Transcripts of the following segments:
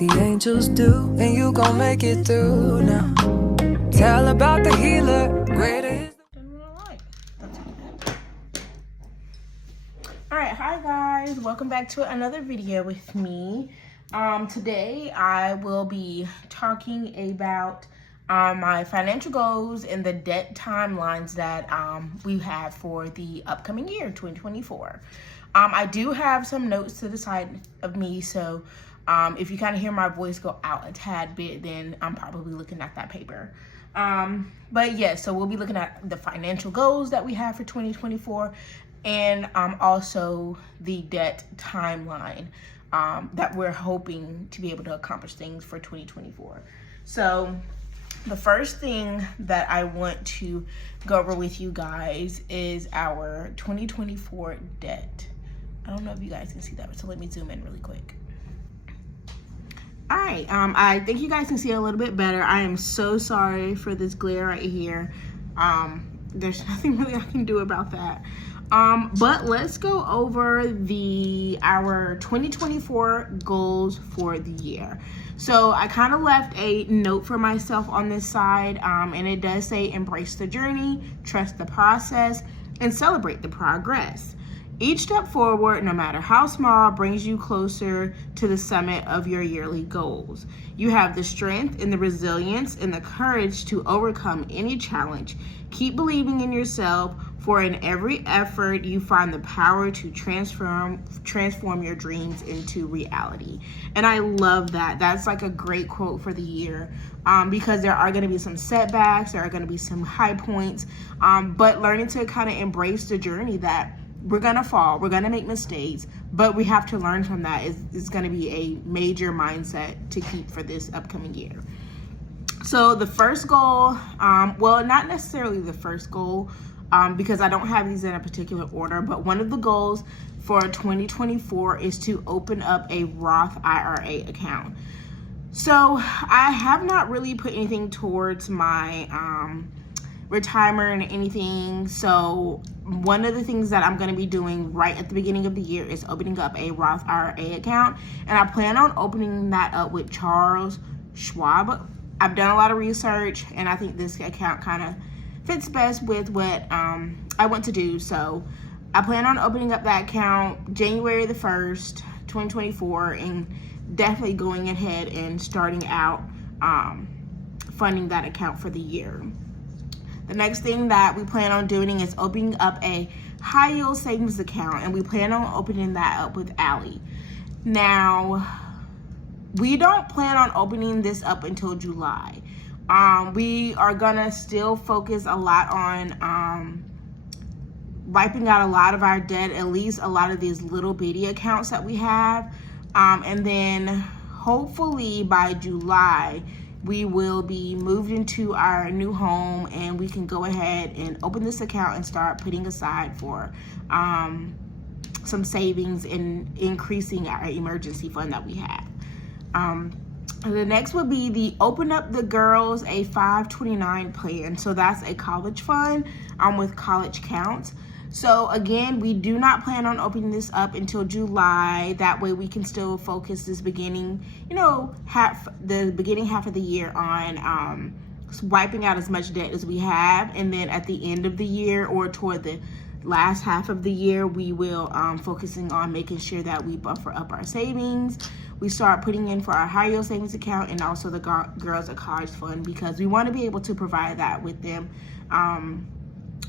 the angels do, and you gon' make it through now. Tell about the healer, greater is Alright, hi guys, welcome back to another video with me. Today I will be talking about my financial goals and the debt timelines that we have for the upcoming year, 2024. I do have some notes to the side of me, so if you kind of hear my voice go out a tad bit, then I'm probably looking at that paper. But yeah, so we'll be looking at the financial goals that we have for 2024 and also the debt timeline that we're hoping to be able to accomplish things for 2024. So the first thing that I want to go over with you guys is our 2024 debt. I don't know if you guys can see that, so let me zoom in really quick. All right, I think you guys can see it a little bit better. I am so sorry for this glare right here. There's nothing really I can do about that. But let's go over our 2024 goals for the year. So I kind of left a note for myself on this side, and it does say embrace the journey, trust the process, and celebrate the progress. Each step forward, no matter how small, brings you closer to the summit of your yearly goals. You have the strength and the resilience and the courage to overcome any challenge. Keep believing in yourself, for in every effort, you find the power to transform your dreams into reality. And I love that. That's like a great quote for the year, because there are going to be some setbacks, there are going to be some high points, but learning to kind of embrace the journey that we're going to fall, we're going to make mistakes, but we have to learn from that is going to be a major mindset to keep for this upcoming year. So the first goal, well, not necessarily the first goal, because I don't have these in a particular order, but one of the goals for 2024 is to open up a Roth IRA account. So I have not really put anything towards my retirement or anything. So one of the things that I'm going to be doing right at the beginning of the year is opening up a Roth IRA account, and I plan on opening that up with Charles Schwab. I've done a lot of research, and I think this account kind of fits best with what I want to do. So I plan on opening up that account January the 1st, 2024, and definitely going ahead and starting out funding that account for the year. The next thing that we plan on doing is opening up a high yield savings account, and we plan on opening that up with Allie. Now, we don't plan on opening this up until July. We are gonna still focus a lot on wiping out a lot of our debt, at least a lot of these little bitty accounts that we have. And then hopefully by July, we will be moved into our new home, and we can go ahead and open this account and start putting aside for some savings and increasing our emergency fund that we have. The next would be the Open Up the Girls a 529 plan. So that's a college fund with college counts. So again, we do not plan on opening this up until July. That way we can still focus this beginning, the beginning half of the year on wiping out as much debt as we have. And then at the end of the year or toward the last half of the year, we will focusing on making sure that we buffer up our savings. We start putting in for our high yield savings account and also the Girls at College Fund, because we want to be able to provide that with them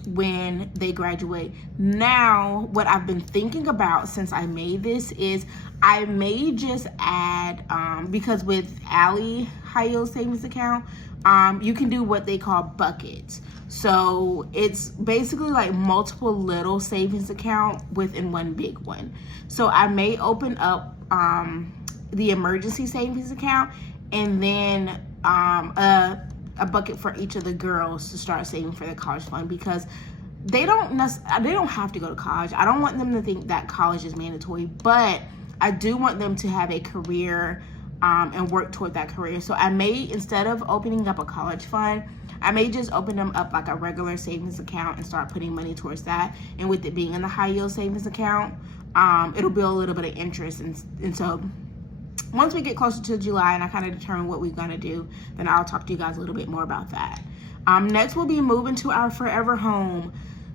when they graduate. Now, what I've been thinking about since I made this is I may just add, because with Allie high yield savings account, you can do what they call buckets. So it's basically like multiple little savings account within one big one. So I may open up the emergency savings account and then a bucket for each of the girls to start saving for the college fund, because they don't have to go to college. I don't want them to think that college is mandatory, but I do want them to have a career and work toward that career. So I may, instead of opening up a college fund, I may just open them up like a regular savings account and start putting money towards that. And with it being in the high yield savings account, it'll build a little bit of interest. And so once we get closer to July and I kind of determine what we're going to do, then I'll talk to you guys a little bit more about that. Next, we'll be moving to our forever home.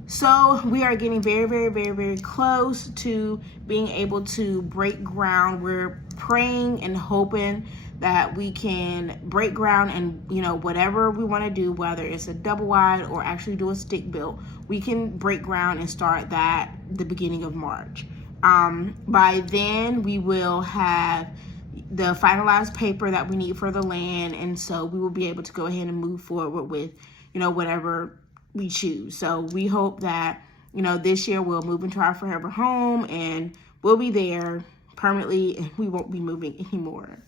So we are getting very, very, very, very close to being able to break ground. We're praying and hoping that we can break ground and, you know, whatever we want to do, whether it's a double wide or actually do a stick built, we can break ground and start that the beginning of March. By then we will have the finalized paper that we need for the land, and so we will be able to go ahead and move forward with, you know, whatever we choose. So we hope that, you know, this year we'll move into our forever home and we'll be there permanently and we won't be moving anymore.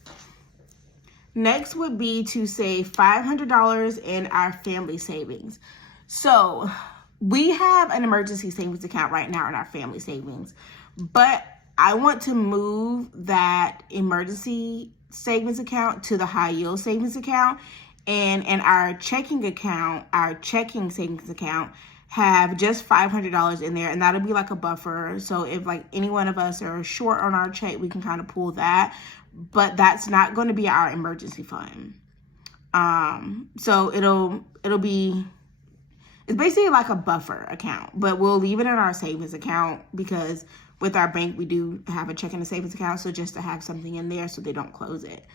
Next would be to save $500 in our family savings. So we have an emergency savings account right now in our family savings, but I want to move that emergency savings account to the high yield savings account. And in our checking account, our checking savings account, have just $500 in there, and that'll be like a buffer. So if like any one of us are short on our check, we can kind of pull that, but that's not going to be our emergency fund. So it'll be, it's basically like a buffer account, but we'll leave it in our savings account because with our bank, we do have a checking and savings account. So just to have something in there so they don't close it.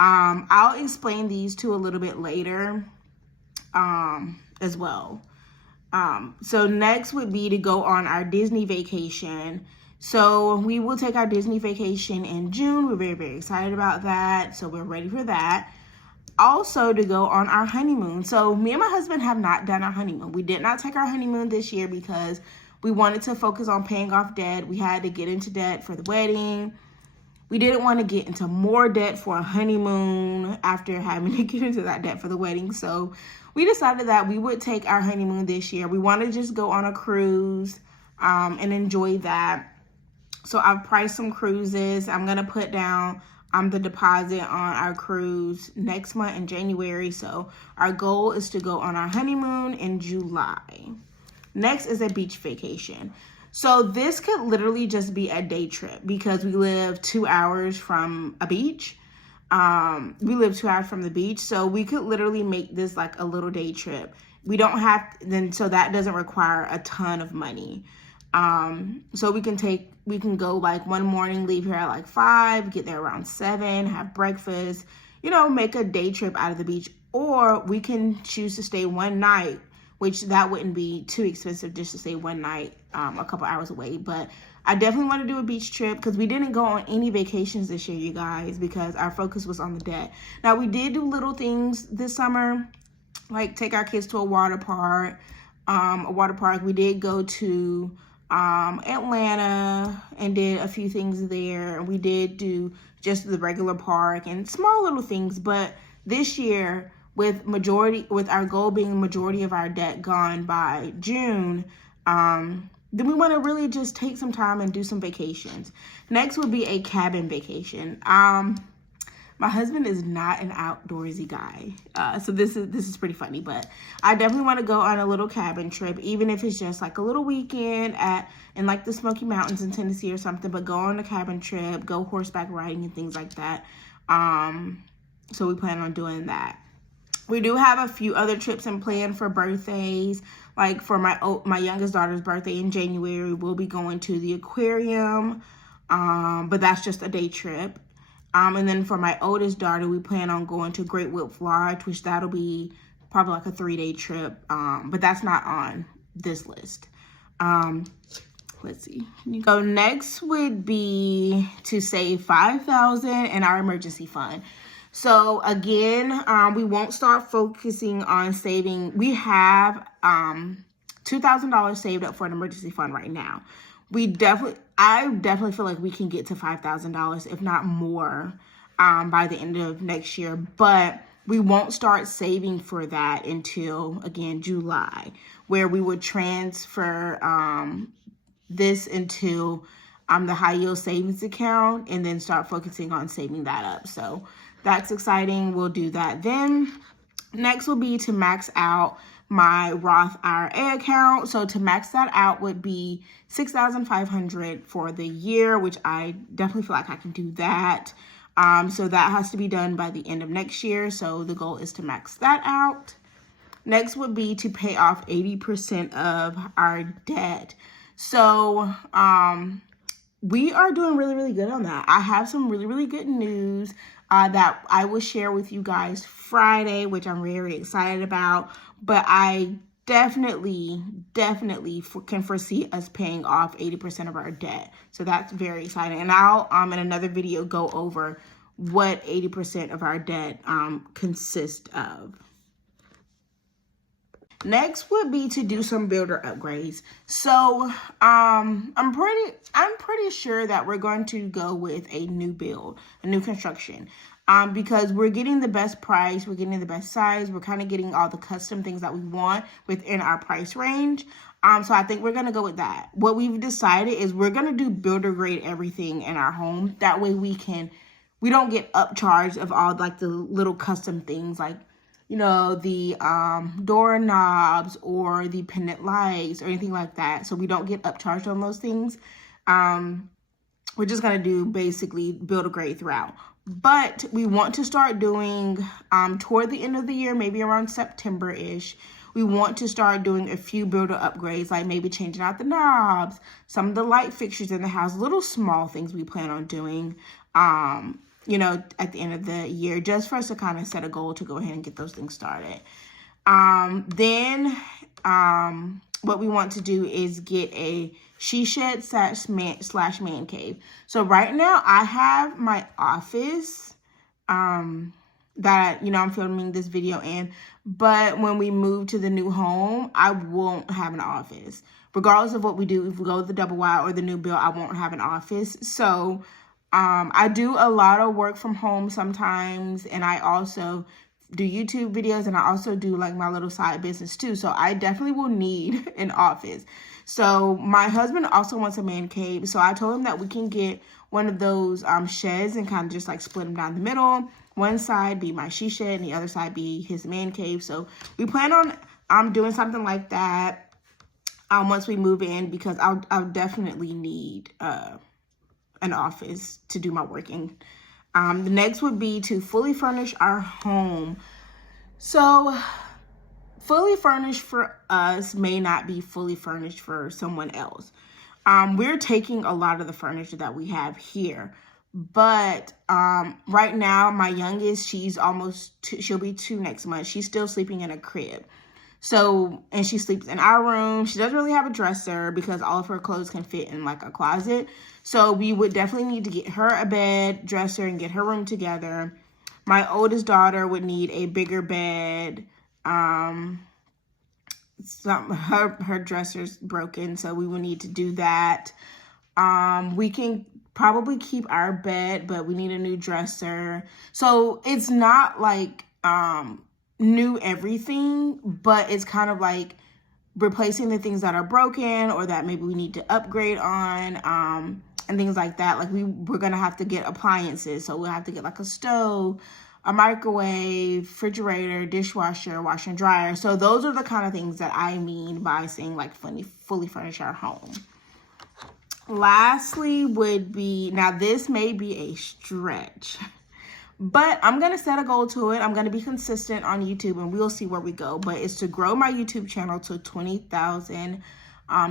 I'll explain these two a little bit later as well. So next would be to go on our Disney vacation. So we will take our Disney vacation in June. We're very, very excited about that. So we're ready for that. Also to go on our honeymoon. So me and my husband have not done our honeymoon. We did not take our honeymoon this year because we wanted to focus on paying off debt. We had to get into debt for the wedding. We didn't want to get into more debt for a honeymoon after having to get into that debt for the wedding. So we decided that we would take our honeymoon this year. We want to just go on a cruise and enjoy that. So I've priced some cruises. I'm going to put down the deposit on our cruise next month in January. So our goal is to go on our honeymoon in July. Next is a beach vacation. So this could literally just be a day trip because we live 2 hours from a beach. We live 2 hours from the beach. So we could literally make this like a little day trip. We don't have, then so that doesn't require a ton of money. So we can go like one morning, leave here at like 5, get there around 7, have breakfast, you know, make a day trip out of the beach. Or we can choose to stay one night, which that wouldn't be too expensive just to stay one night, a couple hours away. But I definitely want to do a beach trip because we didn't go on any vacations this year, you guys, because our focus was on the debt. Now, we did do little things this summer, like take our kids to a water park. We did go to Atlanta and did a few things there. We did do just the regular park and small little things. But this year, with our goal being the majority of our debt gone by June, then we want to really just take some time and do some vacations. Next would be a cabin vacation. My husband is not an outdoorsy guy, so this is pretty funny, but I definitely want to go on a little cabin trip, even if it's just like a little weekend in like the Smoky Mountains in Tennessee or something, but go on a cabin trip, go horseback riding and things like that. So we plan on doing that. We do have a few other trips in plan for birthdays. Like for my youngest daughter's birthday in January, we'll be going to the aquarium, but that's just a day trip. And then for my oldest daughter, we plan on going to Great Wolf Lodge, which that'll be probably like a 3-day trip, but that's not on this list. Let's see. So next would be to save $5,000 in our emergency fund. So again, we won't start focusing on saving. We have $2,000 saved up for an emergency fund right now. I definitely feel like we can get to $5,000, if not more, by the end of next year. But we won't start saving for that until, again, July, where we would transfer this into the high yield savings account and then start focusing on saving that up. So that's exciting. We'll do that then. Next will be to max out my Roth IRA account. So to max that out would be $6,500 for the year, which I definitely feel like I can do that. So that has to be done by the end of next year. So the goal is to max that out. Next would be to pay off 80% of our debt. So we are doing really, really good on that. I have some really, really good news that I will share with you guys Friday, which I'm very excited about. But I definitely can foresee us paying off 80% of our debt. So that's very exciting. And I'll, in another video, go over what 80% of our debt consists of. Next would be to do some builder upgrades. So I'm pretty sure that we're going to go with a new build, a new construction, because we're getting the best price, we're getting the best size, we're kind of getting all the custom things that we want within our price range. So I think we're gonna go with that. What we've decided is we're gonna do builder grade everything in our home. That way we don't get upcharged of all like the little custom things like, you know, the doorknobs or the pendant lights or anything like that. So we don't get upcharged on those things. We're just going to do basically build a grade throughout. But we want to start doing toward the end of the year, maybe around September-ish, we want to start doing a few builder upgrades, like maybe changing out the knobs, some of the light fixtures in the house, little small things we plan on doing. You know, at the end of the year, just for us to kind of set a goal to go ahead and get those things started. Then what we want to do is get a she shed slash man cave. So right now I have my office that, you know, I'm filming this video in, but when we move to the new home, I won't have an office. Regardless of what we do, if we go with the double wide or the new build, I won't have an office. So I do a lot of work from home sometimes, and I also do YouTube videos, and I also do like my little side business too. So I definitely will need an office. So my husband also wants a man cave. So I told him that we can get one of those sheds and kind of just like split them down the middle. One side be my she shed and the other side be his man cave. So we plan on doing something like that once we move in, because I'll definitely need an office to do my working. The next would be to fully furnish our home. So fully furnished for us may not be fully furnished for someone else. We're taking a lot of the furniture that we have here, but right now my youngest, she's almost she'll be 2 next month. She's still sleeping in a crib. So, and she sleeps in our room. She doesn't really have a dresser because all of her clothes can fit in like a closet. So we would definitely need to get her a bed, dresser, and get her room together. My oldest daughter would need a bigger bed. Her dresser's broken, so we would need to do that. We can probably keep our bed, but we need a new dresser. So it's not like new everything, but it's kind of like replacing the things that are broken or that maybe we need to upgrade on, and things like that. Like we're gonna have to get appliances, so we'll have to get like a stove, a microwave, refrigerator, dishwasher, washer and dryer. So those are the kind of things that I mean by saying like fully furnish our home. Lastly would be, now this may be a stretch, but I'm going to set a goal to it. I'm going to be consistent on YouTube and we'll see where we go. But it's to grow my YouTube channel to 20,000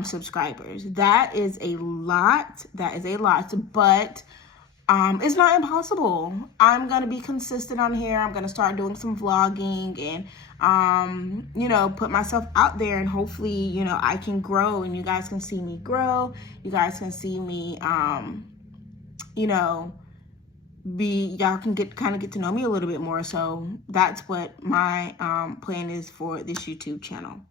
subscribers. That is a lot. That is a lot. But it's not impossible. I'm going to be consistent on here. I'm going to start doing some vlogging and, you know, put myself out there, and hopefully, you know, I can grow and you guys can see me grow. You guys can see me, you know, y'all can get to know me a little bit more. So that's what my plan is for this YouTube channel.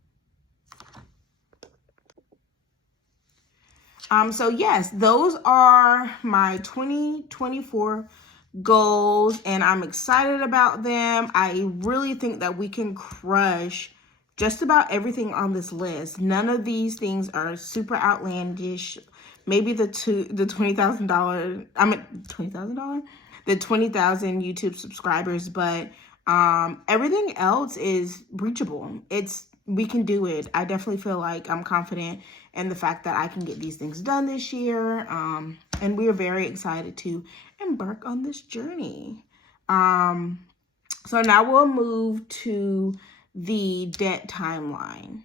So yes, those are my 2024 goals, and I'm excited about them. I really think that we can crush just about everything on this list. None of these things are super outlandish. Maybe the $20,000, $20,000? The 20,000 YouTube subscribers, but everything else is reachable. It's we can do it. I definitely feel like I'm confident in the fact that I can get these things done this year. And we are very excited to embark on this journey. So now we'll move to the debt timeline.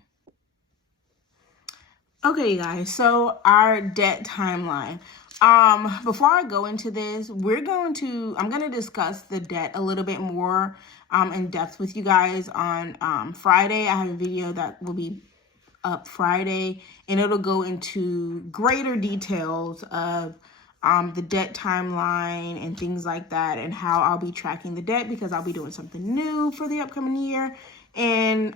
Okay, guys, so our debt timeline. Before I go into this, I'm going to discuss the debt a little bit more in depth with you guys on Friday. I have a video that will be up Friday, and it'll go into greater details of the debt timeline and things like that, and how I'll be tracking the debt, because I'll be doing something new for the upcoming year, and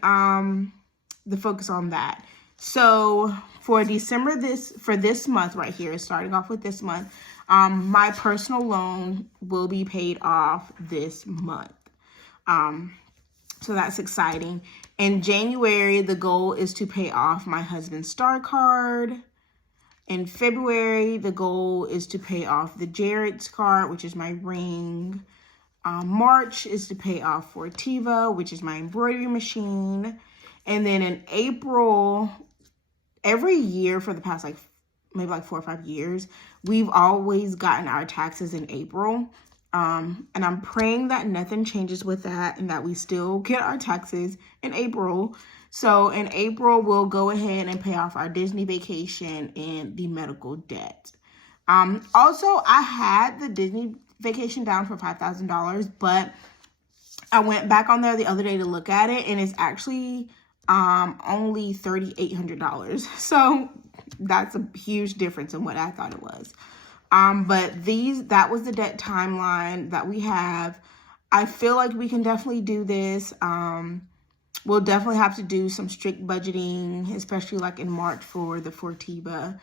the focus on that. So for December, for this month right here, starting off with this month, my personal loan will be paid off this month. So that's exciting. In January, the goal is to pay off my husband's Star card. In February, the goal is to pay off the Jared's card, which is my ring. March is to pay off Fortiva, which is my embroidery machine. And then in April, every year for the past maybe 4 or 5 years, we've always gotten our taxes in April. And I'm praying that nothing changes with that and that we still get our taxes in April. So in April, we'll go ahead and pay off our Disney vacation and the medical debt. Also, I had the Disney vacation down for $5,000, but I went back on there the other day to look at it, and it's actually only $3,800. So that's a huge difference in what I thought it was. But that was the debt timeline that we have. I feel like we can definitely do this. We'll definitely have to do some strict budgeting, especially like in March for the Fortiva.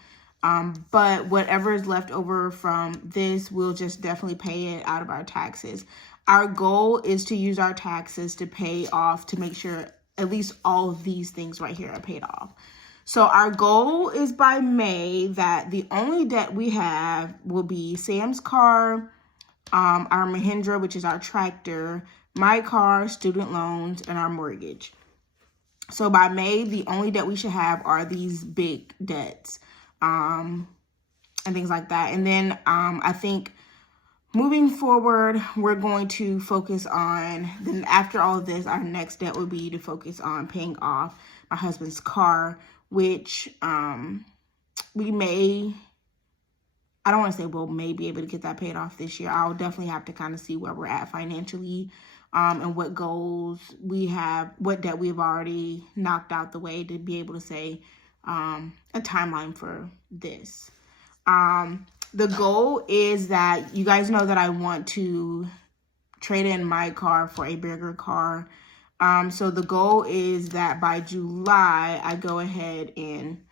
But whatever is left over from this, we'll just definitely pay it out of our taxes. Our goal is to use our taxes to pay off, to make sure at least all of these things right here are paid off. So our goal is by May that the only debt we have will be Sam's car, our Mahindra, which is our tractor, my car, student loans, and our mortgage. So by May, the only debt we should have are these big debts, and things like that. And then I think moving forward, we're going to focus on, then after all of this, our next step would be to focus on paying off my husband's car, which we may, I don't want to say we'll may be able to get that paid off this year. I'll definitely have to kind of see where we're at financially, and what goals we have, what debt we've already knocked out the way to be able to say a timeline for this. The goal is that you guys know that I want to trade in my car for a bigger car. So the goal is that by July, I go ahead and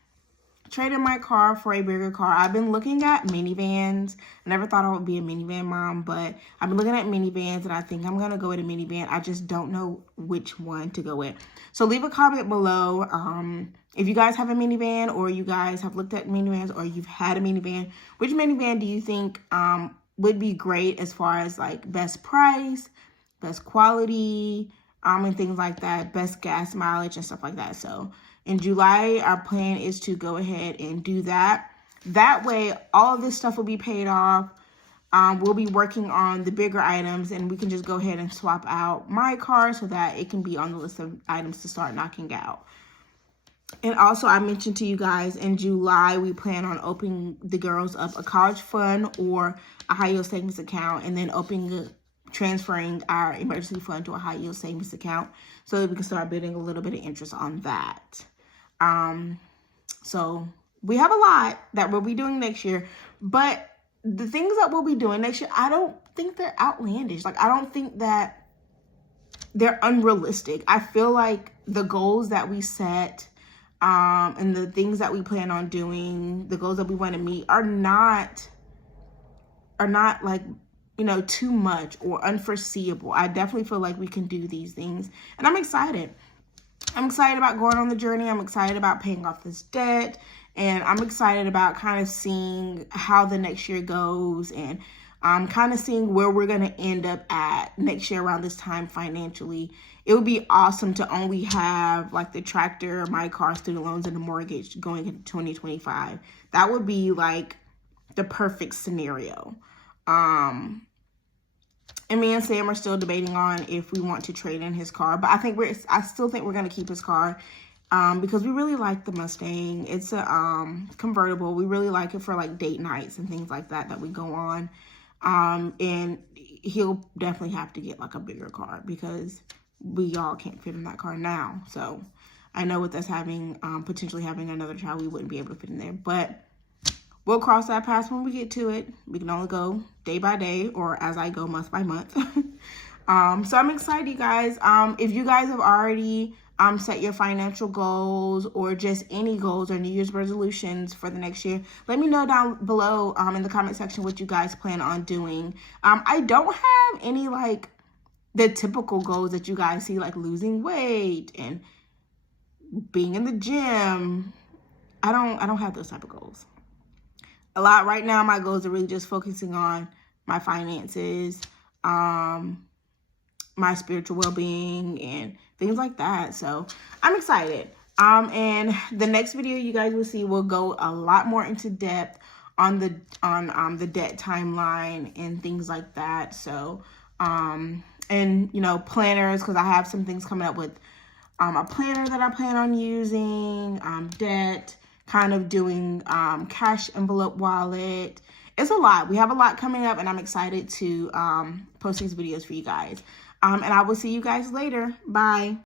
trade in my car for a bigger car. I've been looking at minivans. I never thought I would be a minivan mom, but I've been looking at minivans, and I think I'm going to go with a minivan. I just don't know which one to go with. So leave a comment below if you guys have a minivan, or you guys have looked at minivans, or you've had a minivan. Which minivan do you think would be great as far as like best price, best quality, and things like that, best gas mileage and stuff like that. So in July, our plan is to go ahead and do that. That way, all of this stuff will be paid off. We'll be working on the bigger items, and we can just go ahead and swap out my car so that it can be on the list of items to start knocking out. And also, I mentioned to you guys, in July, we plan on opening the girls up a college fund or a high yield savings account, and then transferring our emergency fund to a high yield savings account so that we can start building a little bit of interest on that. So we have a lot that we'll be doing next year, but the things that we'll be doing next year, I don't think they're outlandish. Like, I don't think that they're unrealistic. I feel like the goals that we set, and the things that we plan on doing, the goals that we want to meet are not like, too much or unforeseeable. I definitely feel like we can do these things, and I'm excited. I'm excited about going on the journey. I'm excited about paying off this debt, and I'm excited about kind of seeing how the next year goes, and kind of seeing where we're going to end up at next year around this time financially. It would be awesome to only have like the tractor, my car, student loans, and the mortgage going into 2025. That would be like the perfect scenario. And me and Sam are still debating on if we want to trade in his car, but I still think we're going to keep his car. Because we really like the Mustang. It's a convertible. We really like it for like date nights and things like that we go on. And he'll definitely have to get like a bigger car because we all can't fit in that car now. So I know with us having potentially having another child, we wouldn't be able to fit in there. But we'll cross that path when we get to it. We can only go day by day or as I go month by month. So I'm excited, you guys. If you guys have already set your financial goals or just any goals or New Year's resolutions for the next year, let me know down below in the comment section what you guys plan on doing. I don't have any like the typical goals that you guys see, like losing weight and being in the gym. I don't have those type of goals. A lot right now, my goals are really just focusing on my finances, my spiritual well-being and things like that. So I'm excited. And the next video you guys will see will go a lot more into depth on the debt timeline and things like that. So and you know, planners, because I have some things coming up with a planner that I plan on using, debt, kind of doing cash envelope wallet. It's a lot. We have a lot coming up, and I'm excited to post these videos for you guys. And I will see you guys later. Bye.